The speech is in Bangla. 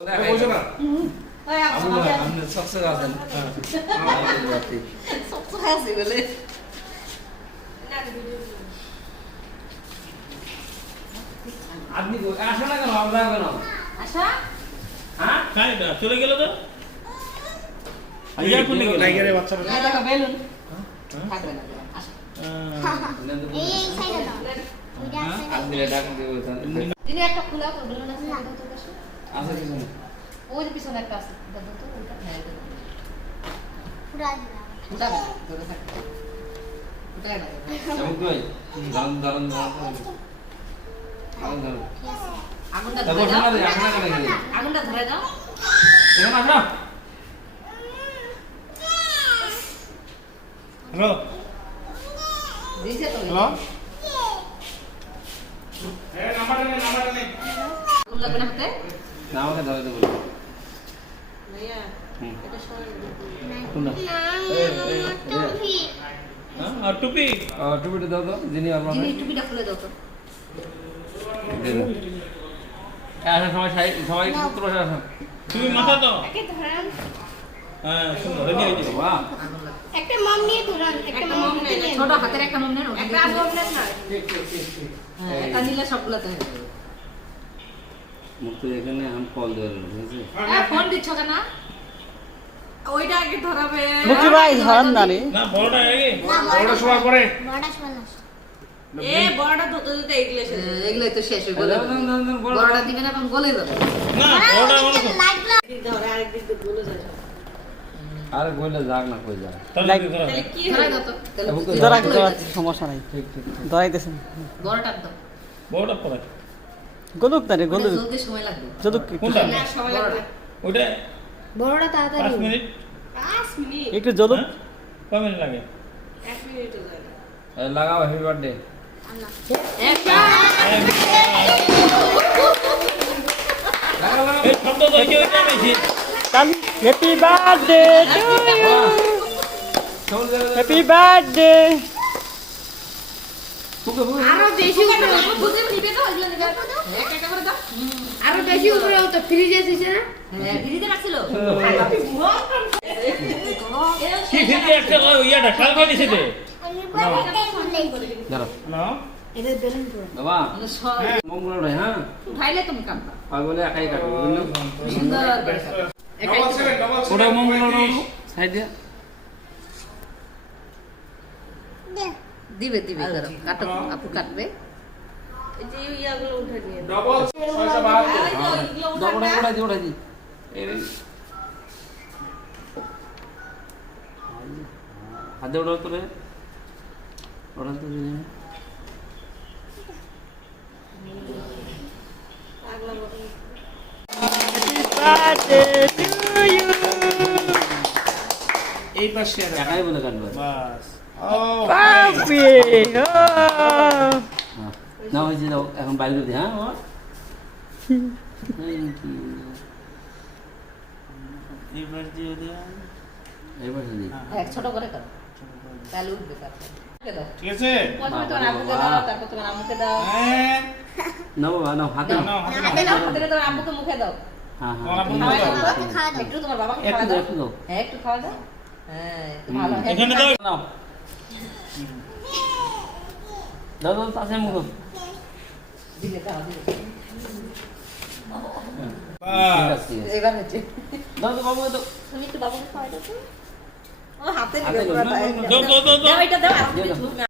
বসে না আপনি সকসক আছেন সকসক আছে বলে আপনি আসো না কেন আমরা কেন আশা হ্যাঁ তাই না চলে গেল তো আইয়া কোন গেল টাইগারের বাচ্চাটা এই দেখো বেলুন থাকবে না আসো এই সাইডে দাও ওইটা আপনি ডাক দিয়ে বলতেন দিনে একটা খোলা করে বেলুন আছে দাও তো দেখো আছে কিছু না ওই যে পিছনে একটা আছে দাও তো ওটা হ্যাঁ দাও পুরা দিলাম ওটা না ধরে থাকবে ওটা না এবং কই দারুন দারুন দারুন দারুন আগুনটা তারপর ধরে দাও শোনা দে আপনারা কেন গেলেন আগুনটা ধরে দাও এখন আসো হ্যালো দিছে তো হ্যালো এই নাম্বারটা নেই আগুন লাগবে না হাতে না আমাকে ধরে দেবো ভাইয়া হুম এটা সবাই কোনটা টুপি হ্যাঁ আর টুপি টুপিটা দাও তো যিনি আপনার জিনিস টুপিটা খুলে দাও তো আসেন সবাই পুত্র আসেন তুমি মাথা দাও একে ধরান হ্যাঁ সুন্দর রেডি হয়ে যাবে বাহ আগুন লাগবে একটা মম নিয়ে ধরান একটা মম নেন ছোট হাতের একটা মম নেন একটা মম নেন না হ্যাঁ একটা নিলে সবগুলো তো হয়ে যাবে মুক্তি এখানে আমি কল দেওয়ার ঠিক আছে ফোন দিচ্ছ কেন ওইটা আগে ধরাবে মুক্তি ভাই ধরেন না রে না বড়টা আগে বড়টা সবার পরে বড়টা শোনাস বড়টা ধরতে ধরতে এগুলোই তো শেষ হয়ে গেল দাও, দাও, দাও, দাও, বড় বড়টা দিবেন এখন গলে যাবে না বড়টা মনে করো লাইট আরে কইলে যাক না কই যাক তাহলে ধরো ধরাই দাও তো তাহলে বুঝতে ধরা পারবে। ধরা সমস্যা নাই ঠিক ঠিক ধরাইতেছেন বড়টা দাও বড়টা পরে গলুক না রে গলুক জলদি সময় লাগবে যদুক কোনটা সময় লাগবে ওটা বড়টা 5 তাড়াতাড়ি মিনিট একটু যদুক হ্যাঁ? কয় মিনিট লাগে লাগাও হ্যাপি বার্থডে এই শব্দ তো ওইটা ওইটা বেশি কাল happy birthday to you happy birthday আরো বেশি উপরে বুঝে নিবে তো এগুলো নিবে এক একটা করে দাও আরো বেশি উপরে তো ফ্রিজে এসেছে না হ্যাঁ ভিড়িতে রাখছিল কি ফিরতে একটা ইয়াটা কাল করে দিতে দাঁড়া না এটা বেলুন পুরো বাবা মঙ্গল উঠাই হ্যাঁ উঠাইলে তুমি কামটা আর বলে একাই কাটবো বুঝলো সুন্দর করে কাটো। একাই তো- ওটা মঙ্গল সাইড দিয়ে দিবে দিবে করো কাটো আপু কাটবে ডবল 672 ওটা দি ওটা দি এই হাতে ওটা তোরে ওটা তো দিই বার্থডে টু ইউ এই পাশে একাই বলে কাটবে বাস ও বাপি ও না হয়েছে দাও এখন বাইরে দিই হ্যাঁ ও থ্যাংক ইউ এই পাশ দিয়ে দেয়া এবার দিই হ্যাঁ ছোট করে করো তাহলে উঠবে তারপর দাও ঠিক আছে প্রথমে তোমার আম্মুকে দাও তারপর তোমার আম্মুকে দাও হ্যাঁ না বাবা না হাতে নাও নাও হাতে হাতে দাও হাতে তোমার আম্মুকে মুখে দাও হ্যাঁ তোমার হ্যাঁ আম্মু খাওয়াই দাও। দাও তো। খাওয়া দাও একটু তোমার বাবাকে একটু খাওয়া দাও দাও একটু দাও হ্যাঁ একটু খাওয়া দাও হ্যাঁ একটু ভালো এখানে দাও নাও দাও দাও তাসে মুখ দিলে দাও দিলে বাস এবার হচ্ছে দাও তো বাবু দাও তুমি একটু বাবাকে খাওয়াই দাও তো ও হাতে হাতে নিবে নিবে, পুরোটা না, না, না। দাও দাও দাও দাও এটা দাও আর দিয়ে দাও। কিছু